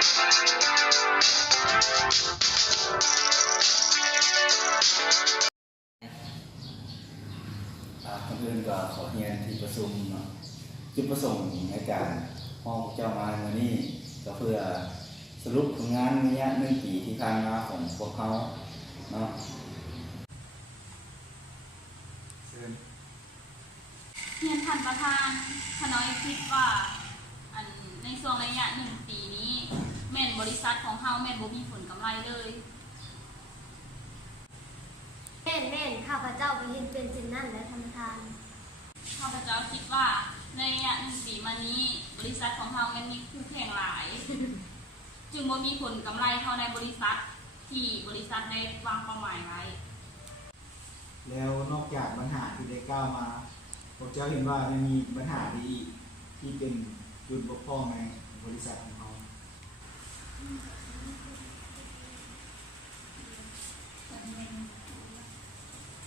คนอื่นก็ขอเรียนที่ประชุมเนาะจุดประสงค์ในการห้องเจ้ามาเมื่อนี้ก็เพื่อสรุปผลงานระยะ1 ปีที่ผ่านมาของพวกเขาเนาะเรียนท่านประธานขน้อยคิดว่าในช่วงระยะ1 ปีนี้แม่นบริษัทของเฮาแม่นบ่มีผลกำไรเลยแม่นข้าพเจ้าไปเห็นเป็นสิ่งนั้นและท่านประธานข้าพเจ้าคิดว่าในระยะ1 ปีมานี้บริษัทของเฮาแม่นมีคู่แข่งหลาย จึงบ่มีผลกำไรเท่าในบริษัทที่บริษัทได้วางเป้าหมายไว้แล้วนอกจากปัญหาที่ได้กล่าวมาพวกเจ้าเห็นว่ายังมีปัญหาดีที่เป็นจุดบกพร่องในบริษัทของเขา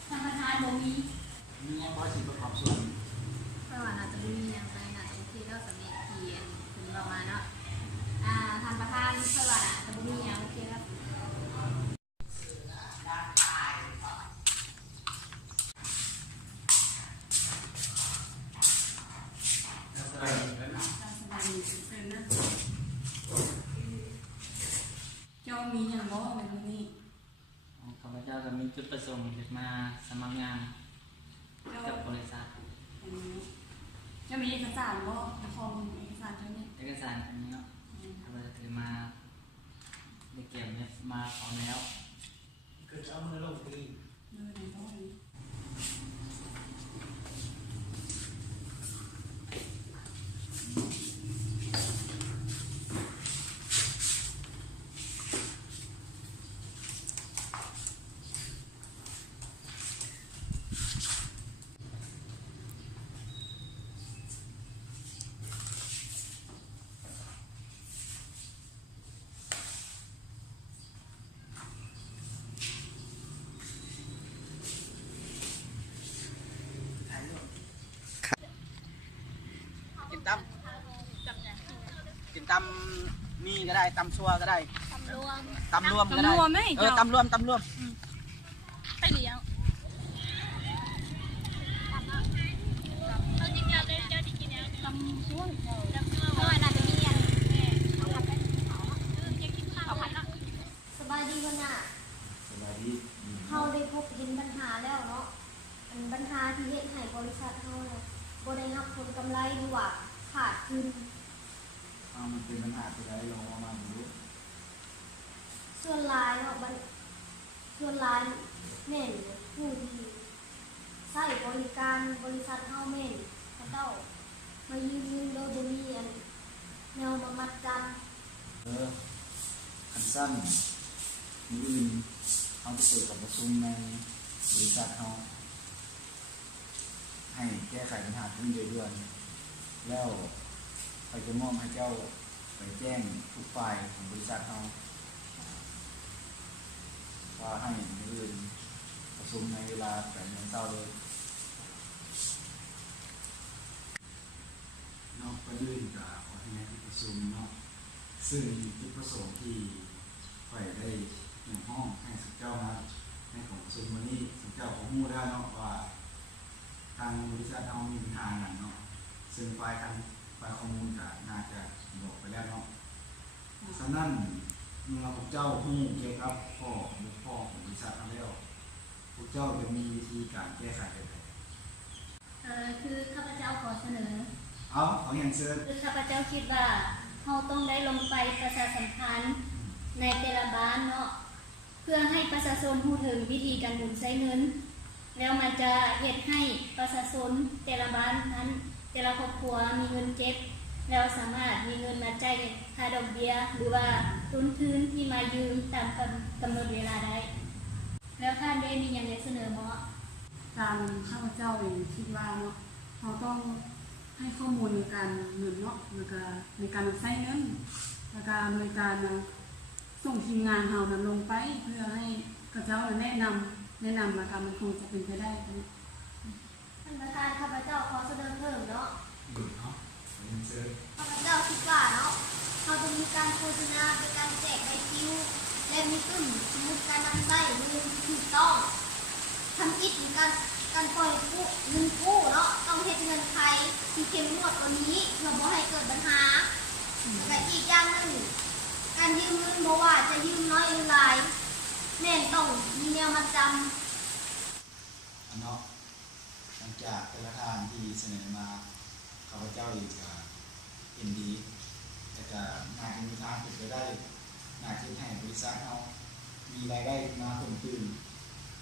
ท่านประธานบ่มียังพอสิประกอบส่วนเพราะว่าน่าจะมีอย่างไรน่าจะโอเคแล้วสำเร็จทีถึงประมาณเนาะท่านประธานเพราะว่าน่าจะมีอย่างโอเคแล้วเจ้ามีอย่างบ่ในวันนี้ข้าพเจ้าจะมีจุดประสงค์จะมาสมัครงานกับบริษัทจะมีเอกสารบ่ในข้อมูลเอกสารเท่านี้เอกสารอันนี้เนาะข้าพเจ้าถือมาได้เก็บเนี่ยมาพร้อมแล้วเกิดเอามือลงดีในบ่อนี้กินตำมีก็ได้ตำซัวก็ได้ตำรวมก็ได้ตำรวมไปเลี้ยงสบายดีวันน่ะสบายดีเขาได้พบเห็นปัญหาแล้วเนาะปัญหาที่เฮ็ดให้บริษัทเขาบ่ได้รับผลกำไรหรือว่าขาดทุนมันเป็นปัญหาที่ได้ลองมาดูส่วนรายเนาะส่วนรายแม่นผู้ที่ใช้บริการบริษัทเฮาแม่นเขาเจ้ามายืมเงินโดยบ่มีแนวมามัดจำอันสั้นมีอื่นเขาจะเปิดกับประชุมในบริษัทเขาให้แก้ไขปัญหาที่เดือนแล้วไปจะมอบให้เจ้าไปแจ้งทุกฝ่ายของบริษัทเขาว่าให้อื่นประชุมในเวลา8 โมงเช้าเลยนอกประเด็นกับขอให้ในที่ประชุมเนาะซึ่งจุดประสงค์ที่ฝ่ายได้หนึ่งห้องให้สุดเจ้ามาในของประชุมวันนี้สุดเจ้าของมู้ได้เนาะว่าทางบริษัทเรามีปัญหาอย่างเนาะซึ่งฝ่ายข้อมูลก็น่าจะบอกไปแล้วเนาะฉะนั้นเมื่อพวกเจ้าผู้เกี่ยวกับข้อบกพร่องของบริษัทเราแล้วพวกเจ้าจะมีวิธีการแก้ไขแบบไหนคือข้าพเจ้าขอเสนอเอาอย่างเช่นคือข้าพเจ้าคิดว่าเราต้องได้ลงไปประชาสัมพันธ์ในแต่ละบ้านเนาะเพื่อให้ประชาชนรู้ถึงวิธีการหมุนใช้เงินแล้วมันจะเฮ็ดให้ประชาชนแต่ละบ้านนั้นแต่ละครอบครัวมีเงินเก็บแล้วสามารถมีเงินมาจ่ายค่าดอกเบี้ยหรือว่าทุนคืนที่มายืมตามกำหนดเวลาได้แล้วท่านได้มีอย่างไรเสนอบ่ตามข้าพเจ้าเองคิดว่าเนาะเราต้องให้ข้อมูลในการเงินเนาะในการใช้เงินในการส่งทีมงานเราลงไปเพื่อให้ข้าพเจ้าแนะนำราคามันคงจะเป็นไปได้ท่านประธานข้าพเจ้าขอเสนอเพิ่มเนาะข้าพเจ้าคิดว่าเนาะ เราจะมีการโฆษณาเป็นการแจกใบปลิวและมีกึ่งสมมติการนำใช้เงินถูกต้องทำกิจหรือการปล่อยกู้เงินกู้เนาะต้องเฮ็ดเงินไทยที่เข้มงวดกว่านี้เพื่อบ่ให้เกิดปัญหาและอีกอย่างหนึงการยืมเงินบ่ว่าจะยืมน้อยหรือหลายแม่นต้องมีแนวมาจำ อันเนาะหลังจากแต่ละทานที่เสนอมาข้าพเจ้าเองก็เห็นดีแต่ก็น่าจะมีทางเป็นไปได้น่าจะให้บริษัทเรามีรายได้มาเพิ่มขึ้น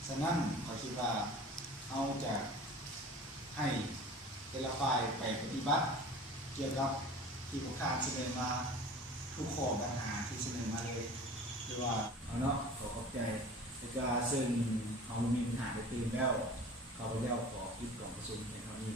ฉะนั้นขอคิดว่าเราจะให้แต่ละฝ่ายไปปฏิบัติเกี่ยวกับที่ผู้ค้าเสนอมาทุกข้อปัญหาที่เสนอมาเลยหรือว่า เอาเนาะขอขอบใจแล้วก็ซึ่งเขามีปัญหาไปตื่นแล้วเขาไปแล้วขอปิดกล่องประชุมในเท่านี้